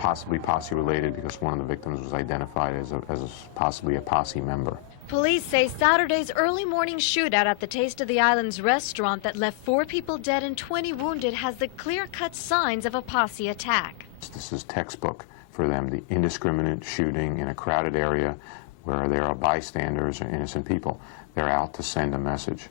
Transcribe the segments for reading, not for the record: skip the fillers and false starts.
possibly Posse related because one of the victims was identified as possibly a Posse member. Police say Saturday's early morning shootout at the Taste of the Islands restaurant that left 4 people dead and 20 wounded has the clear-cut signs of a Posse attack. This is textbook for them, the indiscriminate shooting in a crowded area where there are bystanders or innocent people. They're out to send a message.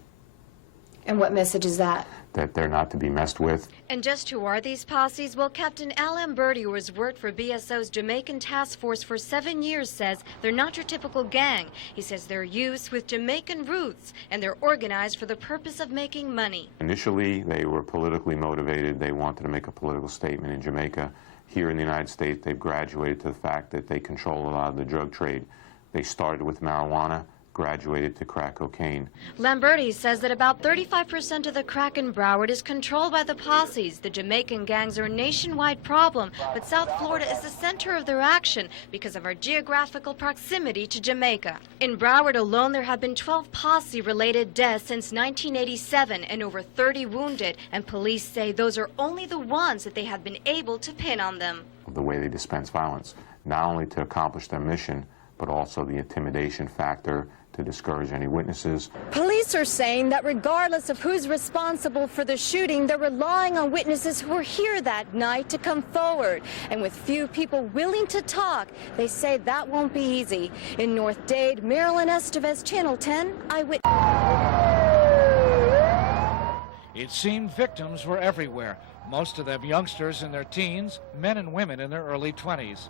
And what message is that? That they're not to be messed with. And just who are these posses? Well, Captain Al Lamberti, who has worked for BSO's Jamaican task force for 7 years, says they're not your typical gang. He says they're youths with Jamaican roots, and they're organized for the purpose of making money. Initially, they were politically motivated. They wanted to make a political statement in Jamaica. Here in the United States, they've graduated to the fact that they control a lot of the drug trade. They started with marijuana, graduated to crack cocaine. Lamberti says that about 35% of the crack in Broward is controlled by the posses. The Jamaican gangs are a nationwide problem, but South Florida is the center of their action because of our geographical proximity to Jamaica. In Broward alone, there have been 12 posse-related deaths since 1987 and over 30 wounded, and police say those are only the ones that they have been able to pin on them. The way they dispense violence, not only to accomplish their mission, but also the intimidation factor to discourage any witnesses. Police are saying that regardless of who's responsible for the shooting, they're relying on witnesses who were here that night to come forward. And with few people willing to talk, they say that won't be easy. In North Dade, Marilyn Estevez, Channel 10 Eyewitness. It seemed victims were everywhere, most of them youngsters in their teens, men and women in their early 20s.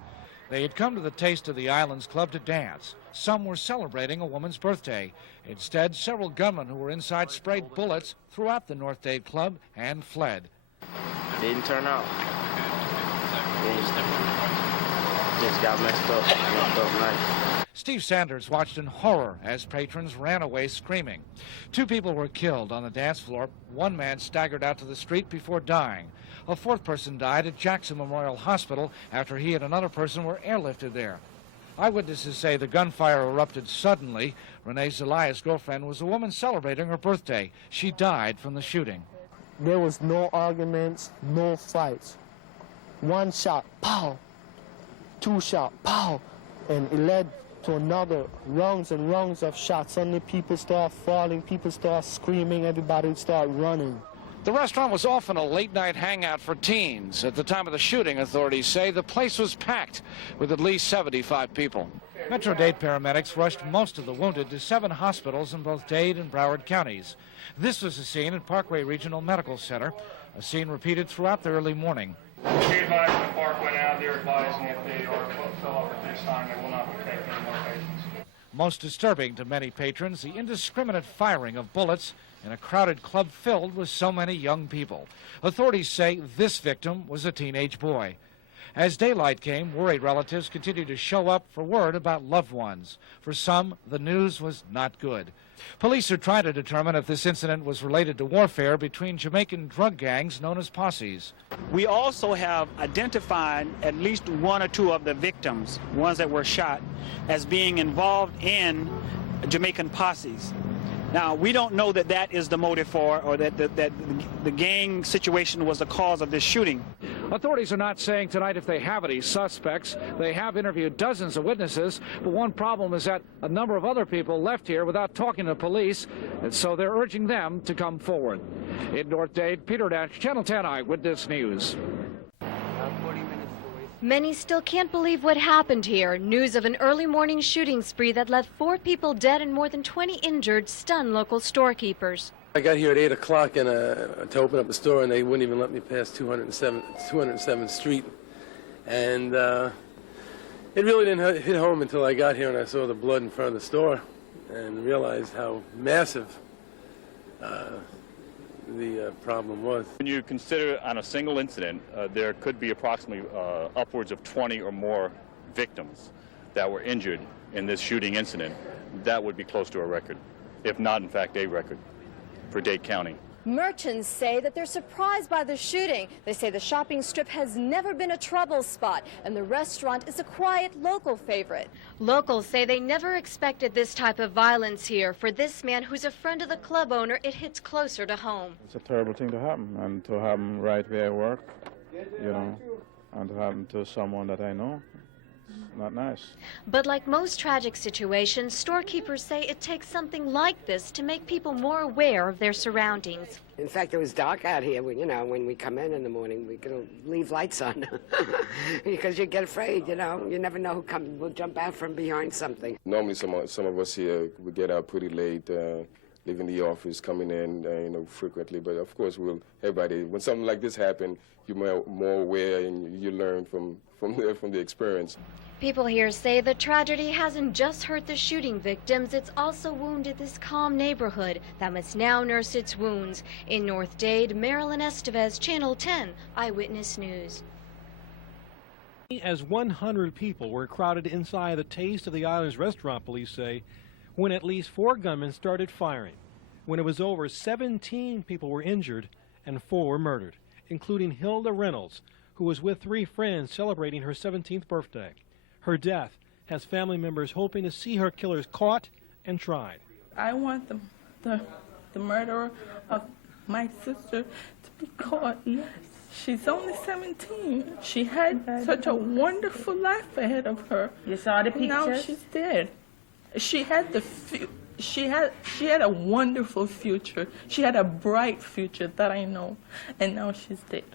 They had come to the Taste of the Islands Club to dance. Some were celebrating a woman's birthday. Instead, several gunmen who were inside sprayed bullets throughout the North Dade Club and fled. Didn't turn out. Just got messed up nice. Steve Sanders watched in horror as patrons ran away screaming. 2 people were killed on the dance floor. 1 man staggered out to the street before dying. A 4th person died at Jackson Memorial Hospital after he and another person were airlifted there. Eyewitnesses say the gunfire erupted suddennly. Renee Zelaya's girlfriend was a woman celebrating her birthday. She died from the shooting. There was no arguments, no fights. 1 shot, pow. 2 shot, pow. And it led to another rounds and rounds of shots. Suddenly people start falling, people start screaming, everybody start running. The restaurant was often a late-night hangout for teens. At the time of the shooting, authorities say the place was packed with at least 75 people. Metro Dade paramedics rushed most of the wounded to 7 hospitals in both Dade and Broward counties. This was a scene at Parkway Regional Medical Center, a scene repeated throughout the early morning. Be advised when the park went out, they're advising if they are fill up at this time, they will not be taking any more patients. Most disturbing to many patrons, the indiscriminate firing of bullets in a crowded club filled with so many young people. Authorities say this victim was a teenage boy. As daylight came, worried relatives continued to show up for word about loved ones. For some, the news was not good. Police are trying to determine if this incident was related to warfare between Jamaican drug gangs known as posses. We also have identified at least 1 or 2 of the victims, ones that were shot, as being involved in Jamaican posses. Now, we don't know that that is the motive for, or that the gang situation was the cause of this shooting. Authorities are not saying tonight if they have any suspects. They have interviewed dozens of witnesses, but one problem is that a number of other people left here without talking to police, and so they're urging them to come forward. In North Dade, Peter Dash, Channel 10 Eyewitness News. Many still can't believe what happened here. News of an early morning shooting spree that left 4 people dead and more than 20 injured stunned local storekeepers. I got here at 8 o'clock and to open up the store, and they wouldn't even let me pass 207th Street. And it really didn't hit home until I got here and I saw the blood in front of the store and realized how massive the problem was. When you consider on a single incident, there could be approximately upwards of 20 or more victims that were injured in this shooting incident. That would be close to a record, if not, in fact, a record for Dade County. Merchants say that they're surprised by the shooting. They say the shopping strip has never been a trouble spot, and the restaurant is a quiet local favorite. Locals say they never expected this type of violence here. For this man, who's a friend of the club owner, it hits closer to home. It's a terrible thing to happen, and to happen right where I work, you know. and it happened to someone that I know. It's not nice. But like most tragic situations, storekeepers say it takes something like this to make people more aware of their surroundings. In fact, it was dark out here. When we come in the morning, we can leave lights on because you get afraid. You never know who will jump out from behind something. Normally, some of us here we get out pretty late, leaving the office, coming in, frequently. But of course, everybody. When something like this happens, you're more aware and you learn from the experience. People here say the tragedy hasn't just hurt the shooting victims, it's also wounded this calm neighborhood that must now nurse its wounds. In North Dade, Marilyn Estevez, Channel 10, Eyewitness News. As 100 people were crowded inside the Taste of the Islands restaurant, police say, when at least 4 gunmen started firing. When it was over, 17 people were injured and 4 were murdered, including Hilda Reynolds, who was with 3 friends celebrating her 17th birthday. Her death has family members hoping to see her killers caught and tried. I want the murderer of my sister to be caught. Yes. She's only 17. She had such a wonderful life ahead of her. You saw the pictures? Now she's dead. She had she had a wonderful future. She had a bright future that I know, and now she's dead.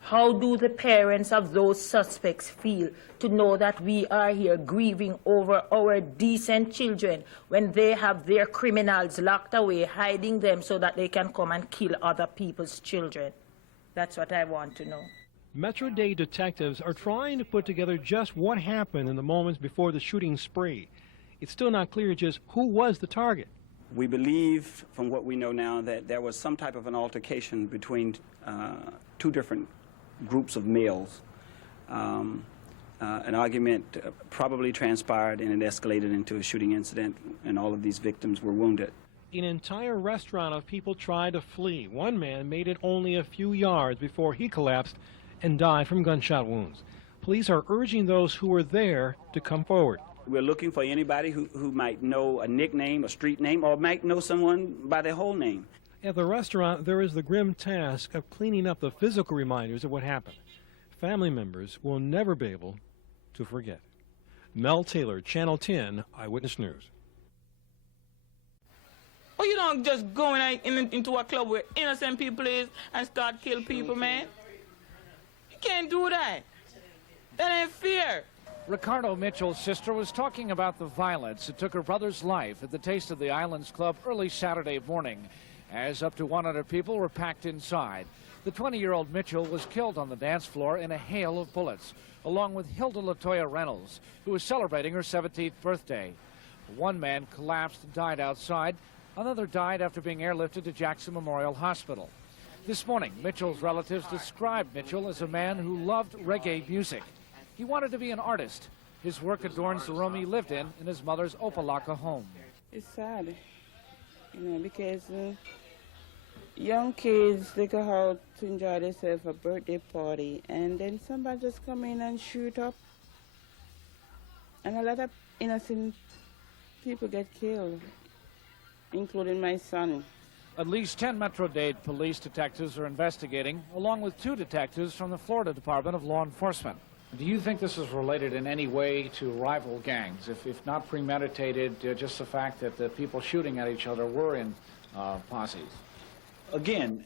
How do the parents of those suspects feel to know that we are here grieving over our decent children when they have their criminals locked away, hiding them so that they can come and kill other people's children? That's what I want to know. Metro Dade detectives are trying to put together just what happened in the moments before the shooting spree. It's still not clear just who was the target. We believe, from what we know now, that there was some type of an altercation between 2 different groups of males. An argument probably transpired and it escalated into a shooting incident, and all of these victims were wounded. An entire restaurant of people tried to flee. One man made it only a few yards before he collapsed and died from gunshot wounds. Police are urging those who were there to come forward. We're looking for anybody who might know a nickname, a street name, or might know someone by their whole name. At the restaurant, there is the grim task of cleaning up the physical reminders of what happened. Family members will never be able to forget. Mel Taylor, Channel 10, Eyewitness News. Oh, you don't just go into a club where innocent people is and start kill people, man. You can't do that. That ain't fair. Ricardo Mitchell's sister was talking about the violence that took her brother's life at the Taste of the Islands Club early Saturday morning, as up to 100 people were packed inside. The 20-year-old Mitchell was killed on the dance floor in a hail of bullets, along with Hilda Latoya Reynolds, who was celebrating her 17th birthday. One man collapsed and died outside. Another died after being airlifted to Jackson Memorial Hospital. This morning, Mitchell's relatives described Mitchell as a man who loved reggae music. He wanted to be an artist. His work adorns the room he lived in his mother's Opalaka home. It's sad, because young kids, they go out to enjoy themselves a birthday party, and then somebody just come in and shoot up. And a lot of innocent people get killed, including my son. At least 10 Metro Dade police detectives are investigating, along with 2 detectives from the Florida Department of Law Enforcement. Do you think this is related in any way to rival gangs? If not premeditated, just the fact that the people shooting at each other were in posses? Again,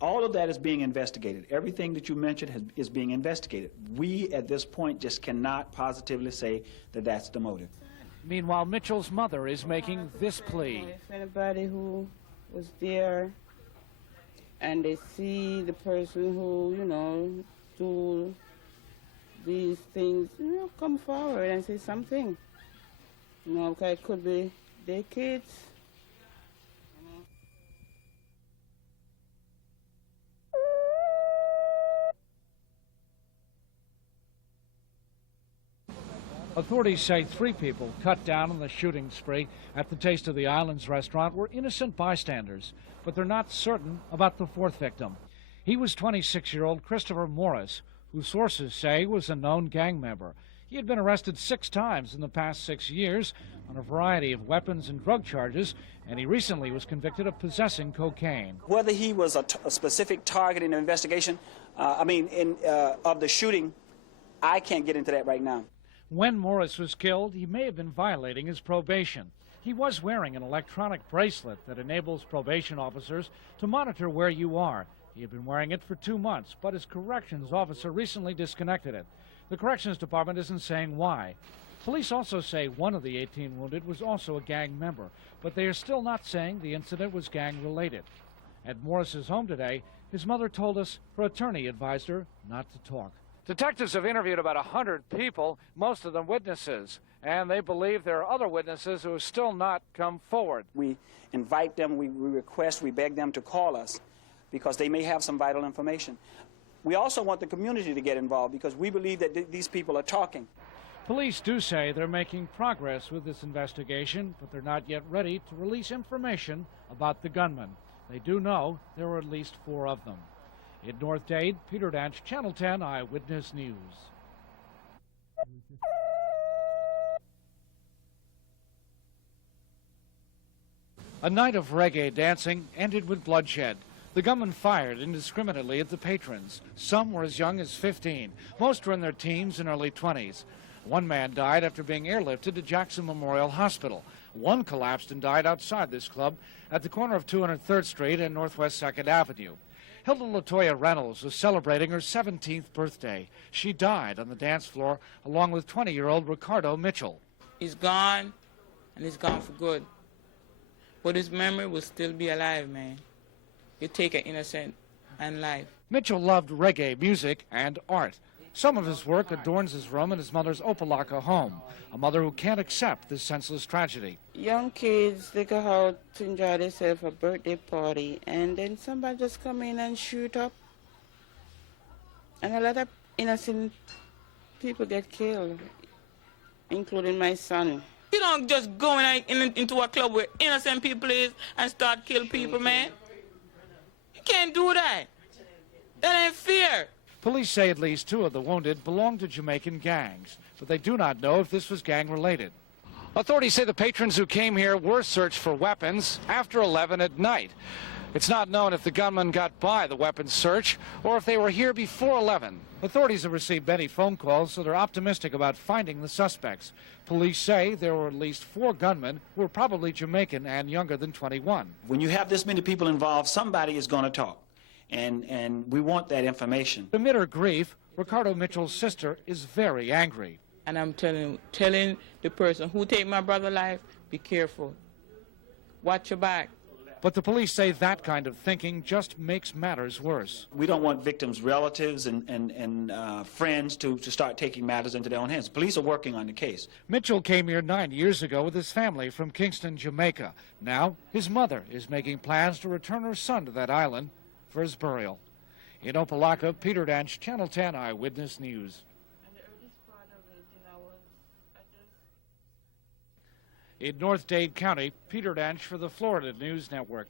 all of that is being investigated. Everything that you mentioned is being investigated. We, at this point, just cannot positively say that that's the motive. Meanwhile, Mitchell's mother is making this plea. If anybody who was there and they see the person who, do these things, come forward and say something. Because it could be their kids. Authorities say 3 people cut down in the shooting spree at the Taste of the Islands restaurant were innocent bystanders, but they're not certain about the 4th victim. He was 26-year-old Christopher Morris, who sources say was a known gang member. He had been arrested 6 times in the past 6 years on a variety of weapons and drug charges, and he recently was convicted of possessing cocaine. Whether he was a specific target in the investigation, of the shooting, I can't get into that right now. When Morris was killed, he may have been violating his probation. He was wearing an electronic bracelet that enables probation officers to monitor where you are. He had been wearing it for 2 months, but his corrections officer recently disconnected it. The corrections department isn't saying why. Police also say one of the 18 wounded was also a gang member, but they are still not saying the incident was gang-related. At Morris's home today, his mother told us her attorney advised her not to talk. Detectives have interviewed about 100 people, most of them witnesses, and they believe there are other witnesses who have still not come forward. We invite them, we request, we beg them to call us because they may have some vital information. We also want the community to get involved because we believe that these people are talking. Police do say they're making progress with this investigation, but they're not yet ready to release information about the gunman. They do know there were at least 4 of them. In North Dade, Peter Danch, Channel 10 Eyewitness News. A night of reggae dancing ended with bloodshed. The gunman fired indiscriminately at the patrons. Some were as young as 15. Most were in their teens and early 20s. One man died after being airlifted to Jackson Memorial Hospital. One collapsed and died outside this club at the corner of 203rd Street and Northwest 2nd Avenue. Hilda LaToya Reynolds was celebrating her 17th birthday. She died on the dance floor along with 20-year-old Ricardo Mitchell. He's gone, and he's gone for good. But his memory will still be alive, man. You take an innocent and life. Mitchell loved reggae music and art. Some of his work adorns his room in his mother's Opelika home, a mother who can't accept this senseless tragedy. Young kids, they go out to enjoy themselves a birthday party, and then somebody just come in and shoot up. And a lot of innocent people get killed, including my son. You don't just go into a club where innocent people is and start kill people, man. You can't do that. That ain't fair. Police say at least 2 of the wounded belong to Jamaican gangs, but they do not know if this was gang-related. Authorities say the patrons who came here were searched for weapons after 11 at night. It's not known if the gunman got by the weapons search or if they were here before 11. Authorities have received many phone calls, so they're optimistic about finding the suspects. Police say there were at least 4 gunmen who were probably Jamaican and younger than 21. When you have this many people involved, somebody is going to talk. And we want that information. Amid her grief, Ricardo Mitchell's sister is very angry. And I'm telling the person who take my brother's life, be careful. Watch your back. But the police say that kind of thinking just makes matters worse. We don't want victims' relatives and friends to start taking matters into their own hands. Police are working on the case. Mitchell came here 9 years ago with his family from Kingston, Jamaica. Now his mother is making plans to return her son to that island for his burial. In Opelika, Peter Danch, Channel 10 Eyewitness News. In North Dade County, Peter Danch for the Florida News Network.